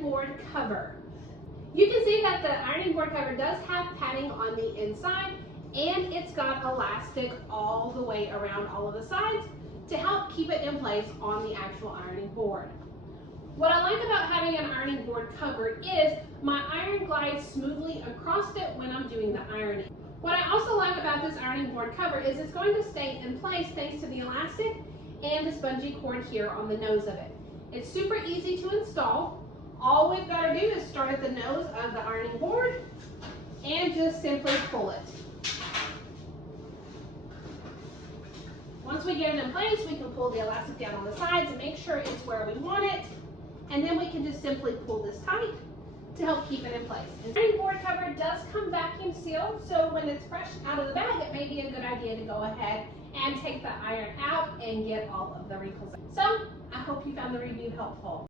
ironing board cover. You can see that the ironing board cover does have padding on the inside, and it's got elastic all the way around all of the sides to help keep it in place on the actual ironing board. What I like about having an ironing board cover is my iron glides smoothly across it when I'm doing the ironing. What I also like about this ironing board cover is it's going to stay in place thanks to the elastic and the spongy cord here on the nose of it. It's super easy to install. All we've got to do is start at the nose of the ironing board and just simply pull it. Once we get it in place, we can pull the elastic down on the sides and make sure it's where we want it. And then we can just simply pull this tight to help keep it in place. And the ironing board cover does come vacuum sealed, so when it's fresh out of the bag, it may be a good idea to go ahead and take the iron out and get all of the wrinkles out. So I hope you found the review helpful.